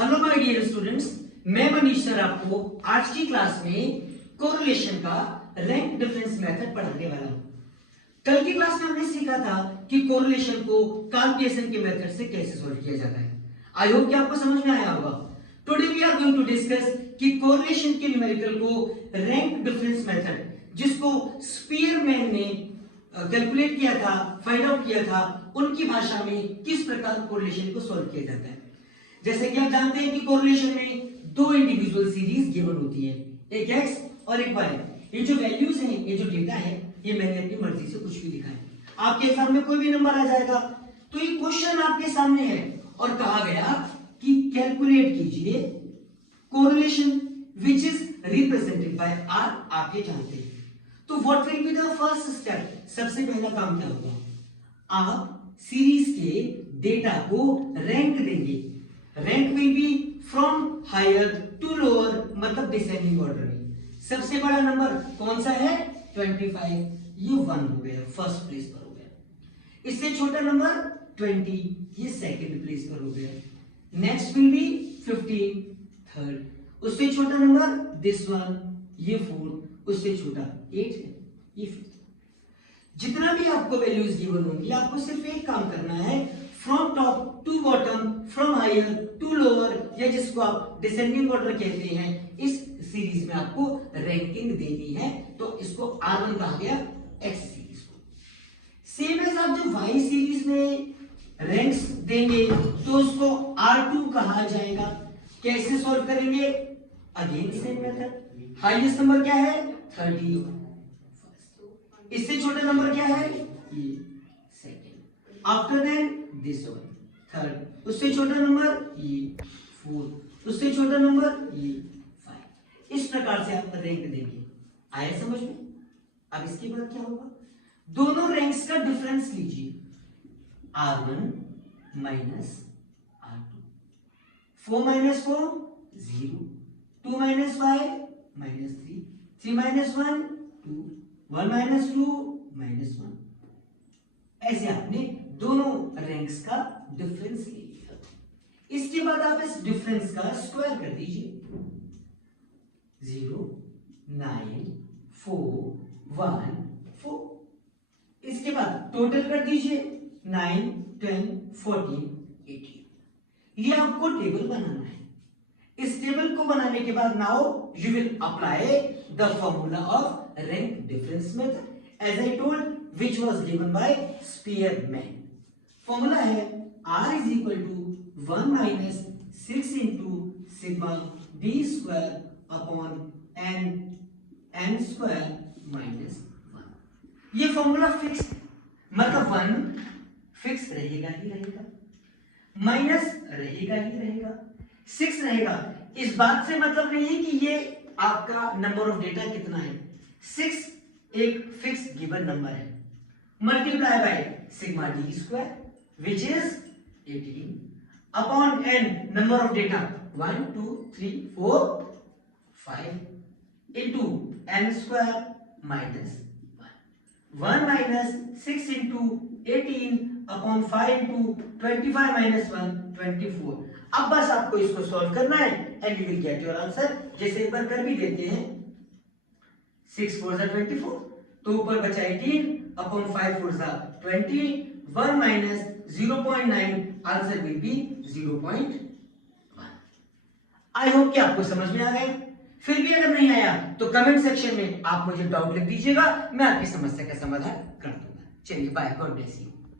Hello my dear students, मैं Manish sir आपको आज की क्लास में कोरिलेशन का रैंक डिफरेंस मेथड पढ़ाने वाला हूं। कल की क्लास में हमने सीखा था कि कोरिलेशन को कार्ल पियर्सन के मेथड से कैसे सॉल्व किया जाता है। आई होप कि आपको समझ में आया होगा। Today we are going to discuss कि कोरिलेशन के न्यूमेरिकल को रैंक डिफरेंस मेथड, जिसको स्पीयरमैन ने कैलकुलेट किया था, फाइंड आउट किया था, उनकी भाषा में किस प्रकार कोरिलेशन को सॉल्व किया जाता है। जैसे कि आप जानते हैं कि कोरिलेशन में दो इंडिविजुअल सीरीज गिवन होती है, एक एक्स और एक वाई। ये जो वैल्यूज हैं, ये जो डेटा है, ये मैंने अपनी मर्जी से कुछ भी लिखा है। आपके एग्जाम में कोई भी नंबर आ जाएगा तो ये क्वेश्चन आपके सामने है और कहा गया कि कैलकुलेट कीजिए correlation which is represented by R. आप ये जानते हैं। तो what will be the first step? सबसे पहला काम क्या होगा? आप सीरीज के डेटा को रैंक देंगे। Rank will be from higher to lower, मतलब डिसेंडिंग ऑर्डर में। सबसे बड़ा नंबर कौन सा है? 25। ये 1 हो गया, फर्स्ट प्लेस पर हो गया। इससे छोटा नंबर 20, ये सेकंड प्लेस पर हो गया। Next will be 15, third. उससे छोटा नंबर दिस वन, ये 4। उससे छोटा 8 है, ये 5। जितना भी आपको वैल्यूज गिवन होंगी, आपको सिर्फ एक काम करना है, from top to bottom, from higher to lower, या जिसको आप डिसेंडिंग ऑर्डर कहते हैं, इस सीरीज में आपको रैंकिंग देनी है। तो इसको R1 कहा गया, एक्स सीरीज को। सेम एज आप जो वाई सीरीज में रैंक्स देंगे तो उसको R2 कहा जाएगा। कैसे सॉल्व करेंगे? Again same method. Highest number क्या है? 30। इससे छोटा नंबर क्या है? ये second. After that this one, third. उससे छोटा नंबर ये 4। उससे छोटा नंबर ये 5। इस प्रकार से आप रैंक देंगे। आया समझ में? अब इसके बाद क्या होगा? दोनों रैंक्स का डिफरेंस लीजिए, R1 minus R2। 4 minus 4 0, 2 minus 5 minus 3, 3 minus 1 2, 1 minus 2 minus 1। ऐसे आपने दोनों रैंक्स का डिफरेंस ले लिया। इसके बाद आप इस डिफरेंस का स्क्वायर कर दीजिए। 0 9 4 1 4। इसके बाद टोटल कर दीजिए 9 10 14 18। ये आपको टेबल बनाना है। इस टेबल को बनाने के बाद now you will apply the formula of rank difference method as I told, which was given by Spearman। Formula है R is equal to 1 minus 6 into sigma d square upon n square minus 1। ये formula fix है, मतलब 1 fix रहेगा ही रहेगा, minus रहेगा ही रहेगा, 6 रहेगा। इस बात से मतलब नहीं है कि ये आपका नंबर ऑफ डेटा कितना है। 6 एक फिक्स गिवन नंबर है, multiply by sigma D square which is 18 upon n, number of data 1 2 3 4 5 into n square minus 1 minus 6 into 18 upon 5 into 25 minus 1 24। अब बस आपको इसको सॉल्व करना है and you will get your answer. जैसे एक बार कर भी देते हैं, 6 4 24, तो ऊपर बचा 18 upon 5 4 20, 1 minus 0.9, answer will be 0.1। I hope कि आपको समझ में आ गया। फिर भी अगर नहीं आया तो कमेंट सेक्शन में आप मुझे डाउट लिख दीजिएगा, मैं आपकी समस्या का समाधान कर दूंगा। चलिए बाय, गॉड ब्लेस यू।